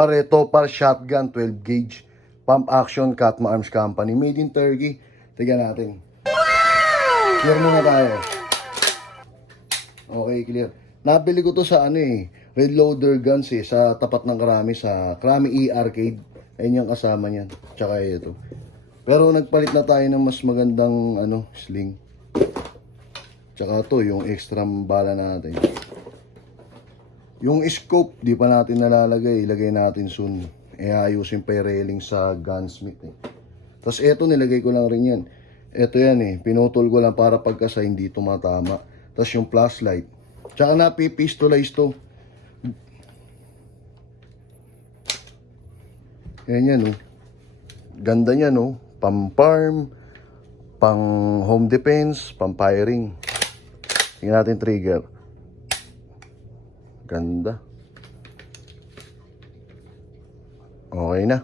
Pare, Topar shotgun 12 gauge pump action Catma Arms Company, made in Turkey. Tignan natin. Clear muna tayo. Okay, clear. Nabili ko to sa Red Loader Guns sa tapat ng Krami, sa Krami E-Arcade. Ayun yung kasama niyan. Tsaka ito. Pero nagpalit na tayo ng mas magandang sling. Tsaka to yung extra bala natin. Yung scope, di pa natin nalalagay. Ilagay natin soon. Ayusin pa yung railing sa gunsmith. Tapos eto, nilagay ko lang rin yan. Eto yan pinutol ko lang para pagkasa hindi tumatama. Tapos yung flashlight. Tsaka napipistolize to. Yan Ganda niya Pang-farm, pang home defense, pang firing. Tingnan natin trigger. Ganda. Okay na.